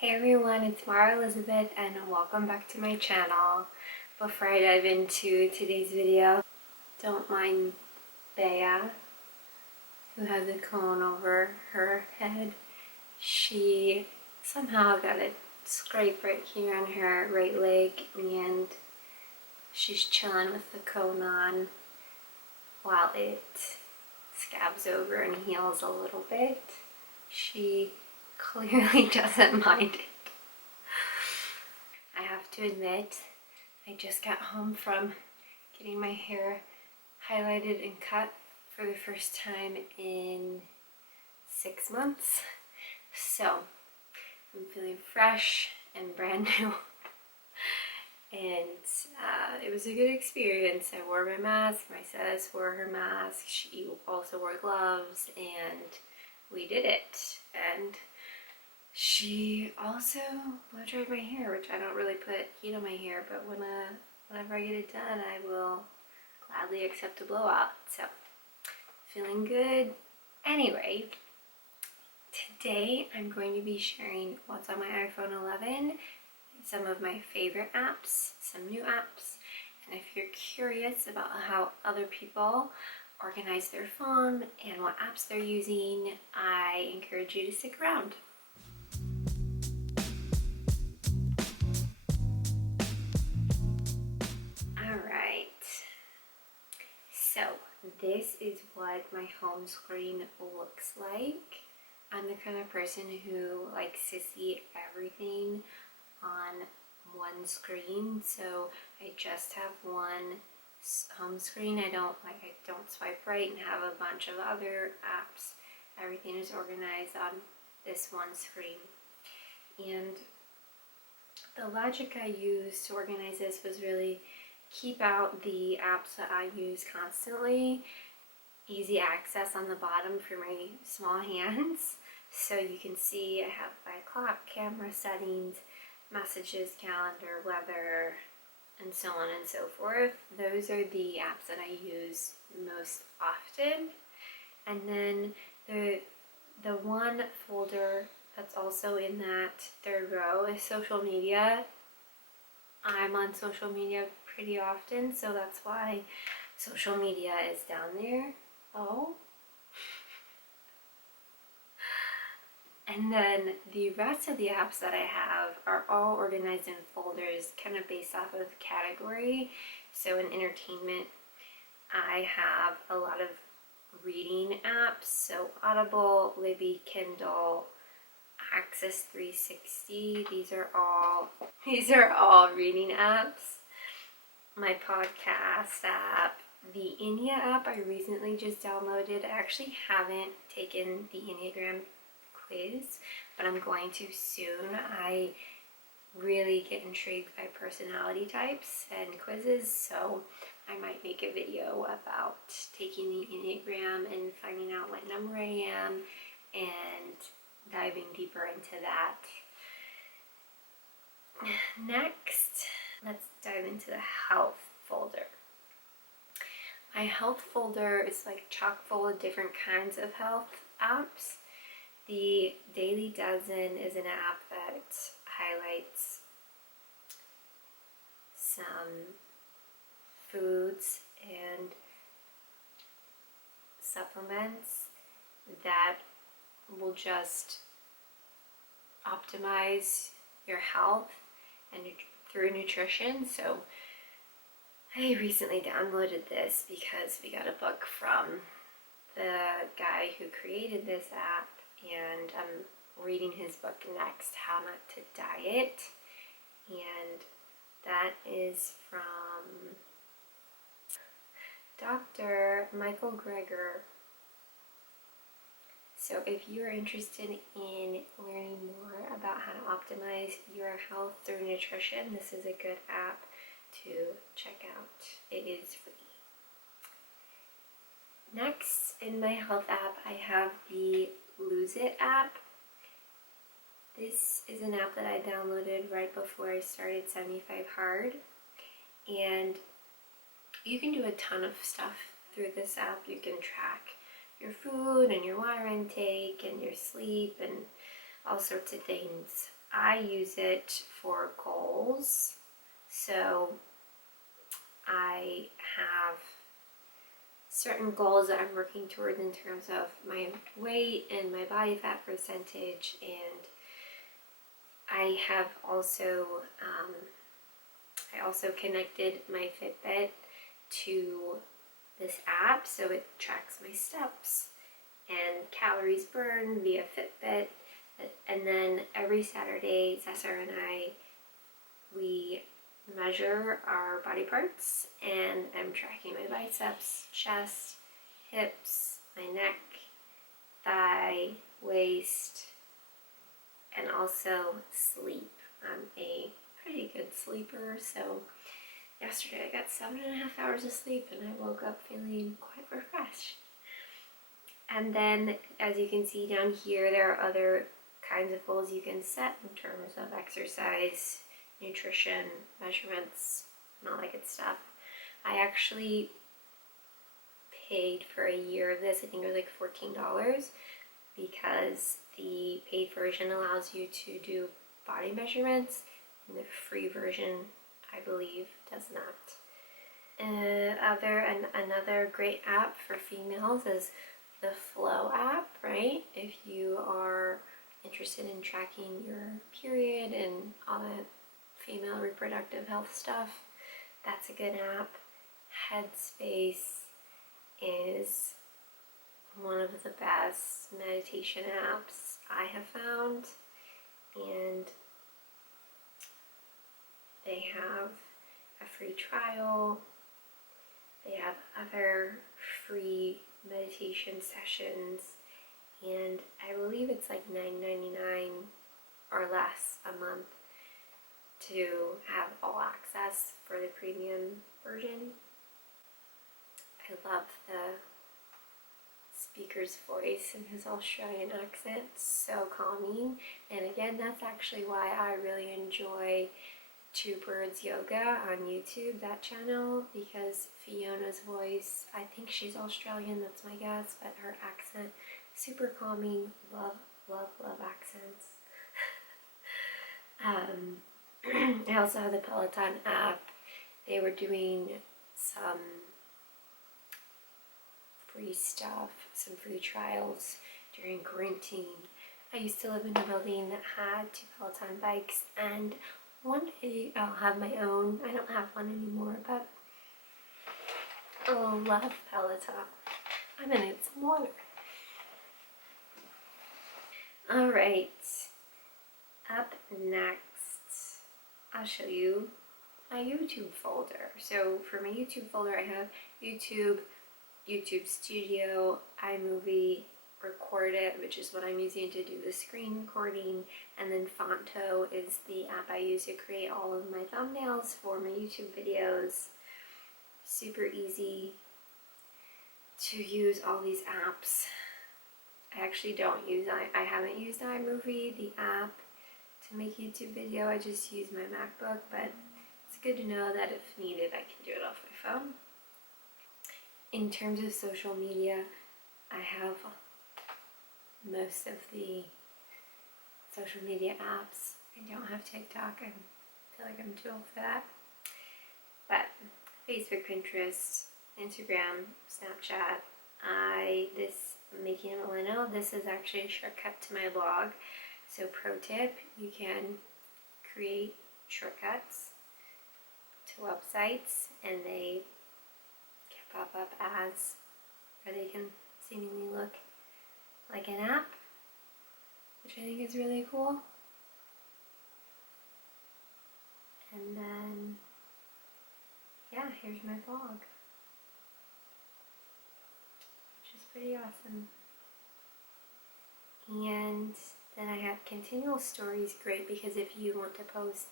Hey everyone, it's Marah Elizabeth and welcome back to my channel. Before I dive into today's video, don't mind Bea, who has a cone over her head. She somehow got a scrape right here on her right leg and she's chilling with the cone on while it scabs over and heals a little bit. She clearly doesn't mind it. I have to admit, I just got home from getting my hair highlighted and cut for the first time in 6 months. So I'm feeling fresh and brand new. And it was a good experience. I wore my mask, my sis wore her mask, she also wore gloves, and we did it. And she also blow dried my hair, which I don't really put heat on my hair, but whenever I get it done, I will gladly accept a blowout. So, feeling good. Anyway, today I'm going to be sharing what's on my iPhone 11, some of my favorite apps, some new apps, and if you're curious about how other people organize their phone and what apps they're using, I encourage you to stick around. So this is what my home screen looks like. I'm the kind of person who likes to see everything on one screen, so I just have one home screen. I don't swipe right and have a bunch of other apps. Everything is organized on this one screen. And the logic I used to organize this was really keep out the apps that I use constantly, easy access on the bottom for my small hands. So you can see I have my clock, camera settings, messages, calendar, weather, and so on and so forth. Those are the apps that I use most often. And then the one folder that's also in that third row is social media. I'm on social media pretty often, so that's why social media is down there. Oh. And then the rest of the apps that I have are all organized in folders, kind of based off of category. So in entertainment, I have a lot of reading apps, so Audible, Libby, Kindle, Access 360. These are all reading apps. My podcast app, the Enya app I recently just downloaded. I actually haven't taken the Enneagram quiz, but I'm going to soon. I really get intrigued by personality types and quizzes, so I might make a video about taking the Enneagram and finding out what number I am and diving deeper into that. Next, let's dive into the health folder. My health folder is like chock full of different kinds of health apps. The Daily Dozen is an app that highlights some foods and supplements that will just optimize your health and through nutrition. So I recently downloaded this because we got a book from the guy who created this app, and I'm reading his book next, How Not to Diet, and that is from Dr. Michael Greger. So if you're interested in learning more about how to optimize your health through nutrition, this is a good app to check out. It is free. Next, in my health app, I have the Lose It app. This is an app that I downloaded right before I started 75 Hard, and you can do a ton of stuff through this app. You can track your food and your water intake and your sleep and all sorts of things. I use it for goals. So I have certain goals that I'm working toward in terms of my weight and my body fat percentage, and I have also connected my Fitbit to this app, so it tracks my steps and calories burned via Fitbit. And then every Saturday, Cesar and we measure our body parts, and I'm tracking my biceps, chest, hips, my neck, thigh, waist, and also sleep. I'm a pretty good sleeper, so yesterday I got 7.5 hours of sleep and I woke up feeling quite refreshed. And then, as you can see down here, there are other kinds of goals you can set in terms of exercise, nutrition, measurements, and all that good stuff. I actually paid for a year of this. I think it was like $14, because the paid version allows you to do body measurements and the free version, I believe, does not. Another great app for females is the Flow app, right? If you are interested in tracking your period and all the female reproductive health stuff, that's a good app. Headspace is one of the best meditation apps I have found, and they have a free trial. They have other free meditation sessions, and I believe it's like $9.99 or less a month to have all access for the premium version. I love the speaker's voice and his Australian accent, so calming. And again, that's actually why I really enjoy Two Birds Yoga on YouTube, that channel, because Fiona's voice, I think she's Australian, that's my guess, but her accent, super calming. Love, love, love accents. I also have the Peloton app. They were doing some free stuff, some free trials during quarantine. I used to live in a building that had 2 Peloton bikes, and one day I'll have my own. I don't have one anymore, but I love Peloton. I'm gonna need some water. Alright, up next, I'll show you my YouTube folder. So for my YouTube folder, I have YouTube, YouTube Studio, iMovie, Record It, which is what I'm using to do the screen recording, and then Fonto is the app I use to create all of my thumbnails for my YouTube videos. Super easy to use all these apps. I actually I haven't used iMovie, the app, to make YouTube video. I just use my MacBook, but it's good to know that if needed, I can do it off my phone. In terms of social media, I have most of the social media apps. I don't have TikTok. I feel like I'm too old for that. But Facebook, Pinterest, Instagram, Snapchat. Making a millennial, this is actually a shortcut to my blog. So pro tip, you can create shortcuts to websites, and they can pop up as, or they can seemingly look like an app, which I think is really cool. And then, yeah, here's my blog, which is pretty awesome. And then I have Continual Stories, great because if you want to post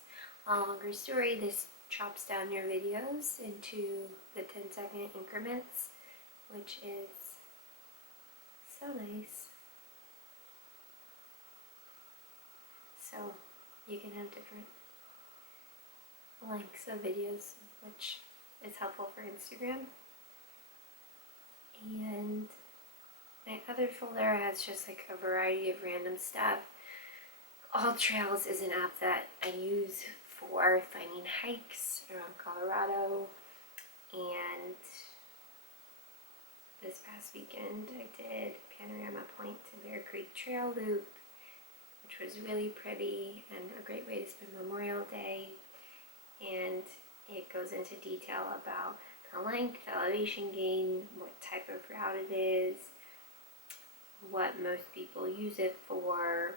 a longer story, this chops down your videos into the 10-second increments, which is so nice. So you can have different lengths of videos, which is helpful for Instagram. And my other folder has just like a variety of random stuff. AllTrails is an app that I use for finding hikes around Colorado, and this past weekend I did Panorama Point to Bear Creek Trail Loop, which was really pretty and a great way to spend Memorial Day. And it goes into detail about the length, the elevation gain, what type of route it is, what most people use it for,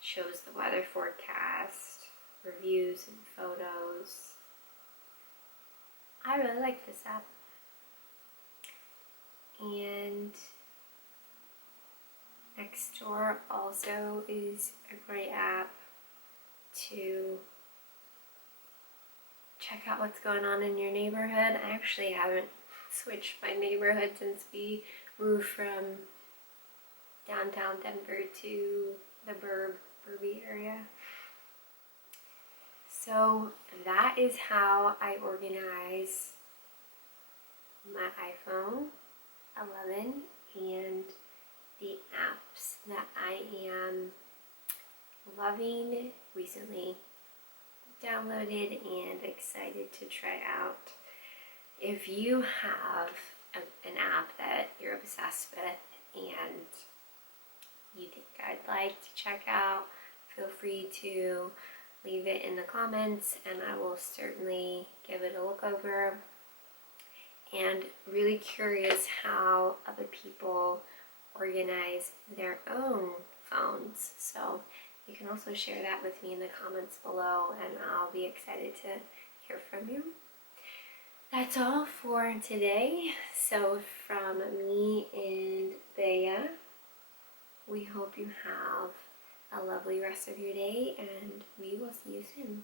shows the weather forecast, reviews and photos. I really like this app. And Nextdoor also is a great app to check out what's going on in your neighborhood. I actually haven't switched my neighborhood since we moved from downtown Denver to the Burby area. So that is how I organize my iPhone 11 and the apps that I am loving, recently downloaded, and excited to try out. If you have an app that you're obsessed with and you think I'd like to check out, feel free to leave it in the comments and I will certainly give it a look over. And really curious how other people organize their own phones. So you can also share that with me in the comments below and I'll be excited to hear from you. That's all for today. So from me and Bea, we hope you have a lovely rest of your day and we will see you soon.